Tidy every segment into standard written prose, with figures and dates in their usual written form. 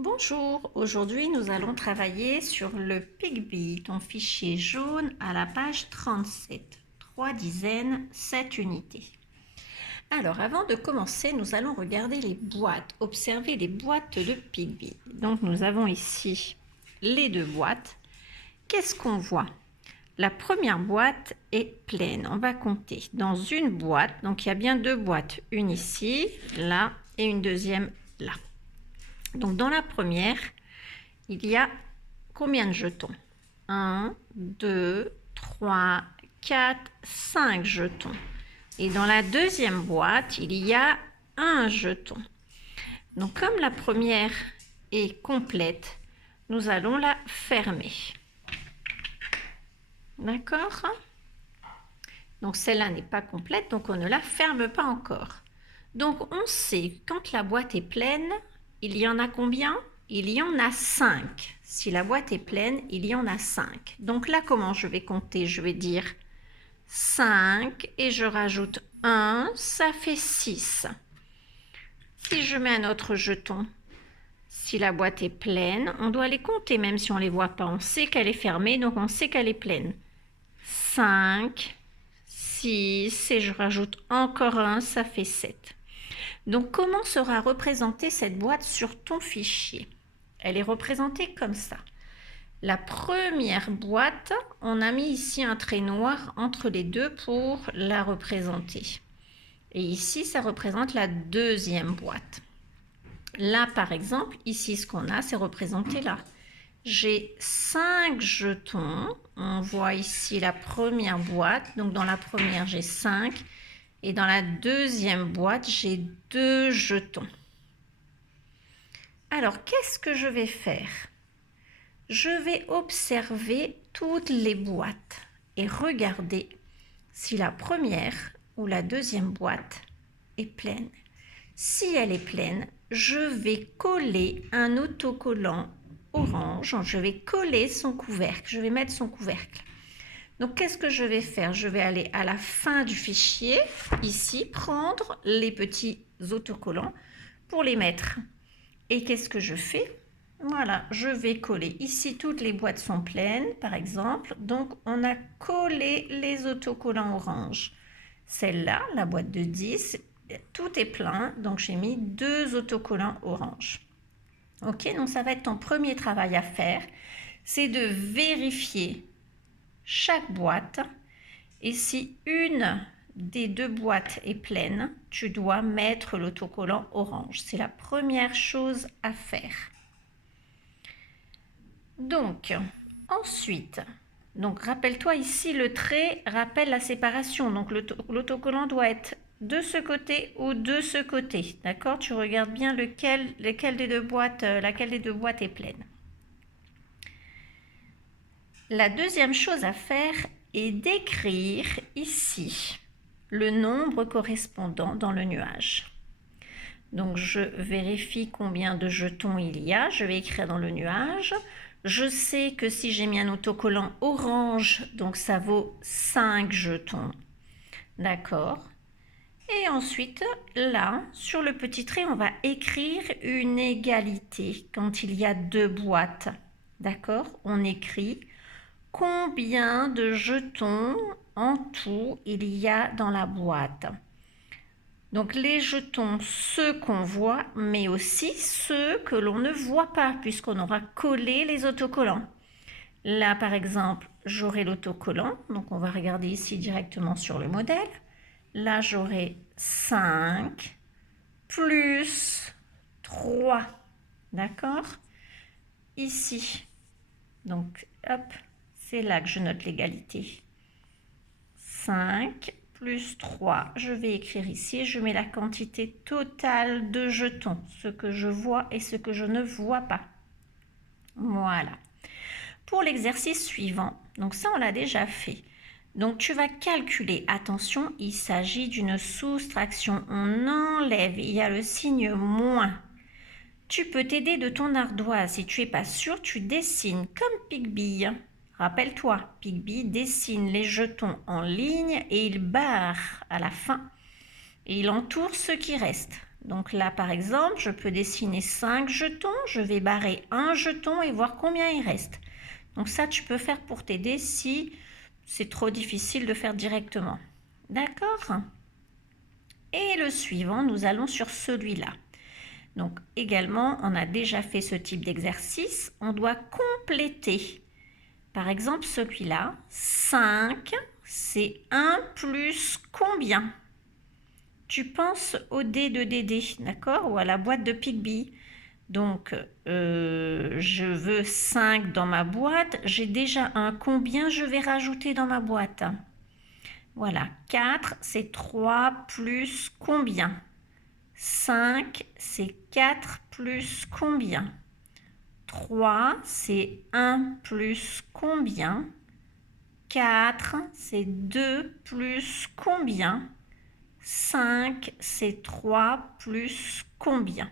Bonjour, aujourd'hui nous allons travailler sur le Pigby, ton fichier jaune à la page 37. 3 dizaines, 7 unités. Alors avant de commencer, nous allons regarder les boîtes, observer les boîtes de Pigby. Donc nous avons ici les deux boîtes. Qu'est-ce qu'on voit? La première boîte est pleine. On va compter dans une boîte. Donc il y a bien deux boîtes, une ici, là et une deuxième là. Donc dans la première, il y a combien de jetons? 1, 2, 3, 4, 5 jetons. Et dans la deuxième boîte, il y a un jeton. Donc comme la première est complète, nous allons la fermer. D'accord? Donc celle-là n'est pas complète, donc on ne la ferme pas encore. Donc on sait que quand la boîte est pleine, il y en a combien? Il y en a 5. Si la boîte est pleine, il y en a 5. Donc là, comment je vais compter? Je vais dire 5 et je rajoute 1, ça fait 6. Si je mets un autre jeton, si la boîte est pleine, on doit les compter même si on ne les voit pas. On sait qu'elle est fermée, donc on sait qu'elle est pleine. 5, 6 et je rajoute encore 1, ça fait 7. Donc, comment sera représentée cette boîte sur ton fichier? Elle est représentée comme ça. La première boîte, on a mis ici un trait noir entre les deux pour la représenter. Et ici, ça représente la deuxième boîte. Là, par exemple, ici, ce qu'on a, c'est représenté là. J'ai 5 jetons. On voit ici la première boîte. Donc, dans la première, j'ai 5. Et dans la deuxième boîte, j'ai 2 jetons. Alors, qu'est-ce que je vais faire? Je vais observer toutes les boîtes et regarder si la première ou la deuxième boîte est pleine. Si elle est pleine, je vais coller un autocollant orange. Je vais coller son couvercle. Je vais mettre son couvercle. Donc, qu'est-ce que je vais faire? Je vais aller à la fin du fichier, ici, prendre les petits autocollants pour les mettre. Et qu'est-ce que je fais? Voilà, je vais coller. Ici, toutes les boîtes sont pleines, par exemple. Donc, on a collé les autocollants orange. Celle-là, la boîte de 10, tout est plein. Donc, j'ai mis 2 autocollants orange. Ok, donc ça va être ton premier travail à faire. C'est de vérifier chaque boîte, et si une des deux boîtes est pleine, tu dois mettre l'autocollant orange. C'est la première chose à faire. Donc, ensuite, rappelle-toi ici, le trait rappelle la séparation. Donc, l'autocollant doit être de ce côté ou de ce côté. D'accord? Tu regardes bien laquelle des deux boîtes est pleine. La deuxième chose à faire est d'écrire ici le nombre correspondant dans le nuage. Donc, je vérifie combien de jetons il y a. Je vais écrire dans le nuage. Je sais que si j'ai mis un autocollant orange, donc ça vaut 5 jetons. D'accord? Et ensuite, là, sur le petit trait, on va écrire une égalité quand il y a deux boîtes. D'accord? On écrit combien de jetons en tout il y a dans la boîte. Donc les jetons, ceux qu'on voit, mais aussi ceux que l'on ne voit pas, puisqu'on aura collé les autocollants. Là, par exemple, j'aurai l'autocollant, donc on va regarder ici directement sur le modèle. Là, j'aurai 5 plus 3, d'accord? Ici, donc hop, c'est là que je note l'égalité. 5 plus 3, je vais écrire ici, je mets la quantité totale de jetons, ce que je vois et ce que je ne vois pas. Voilà. Pour l'exercice suivant, donc ça on l'a déjà fait. Donc tu vas calculer, attention, il s'agit d'une soustraction, on enlève, il y a le signe moins. Tu peux t'aider de ton ardoise, si tu n'es pas sûr, tu dessines comme Pigby. Rappelle-toi, Pigby dessine les jetons en ligne et il barre à la fin. Et il entoure ce qui reste. Donc là, par exemple, je peux dessiner 5 jetons. Je vais barrer un jeton et voir combien il reste. Donc ça, tu peux faire pour t'aider si c'est trop difficile de faire directement. D'accord? Et le suivant, nous allons sur celui-là. Donc également, on a déjà fait ce type d'exercice. On doit compléter. Par exemple, celui-là, 5, c'est 1 plus combien? Tu penses au dé de Dédé, d'accord? Ou à la boîte de Pigby. Donc, je veux 5 dans ma boîte. J'ai déjà un combien je vais rajouter dans ma boîte? Voilà, 4, c'est 3 plus combien? 5, c'est 4 plus combien? 3, c'est 1 plus combien? 4, c'est 2 plus combien? 5, c'est 3 plus combien?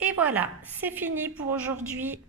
Et voilà, c'est fini pour aujourd'hui.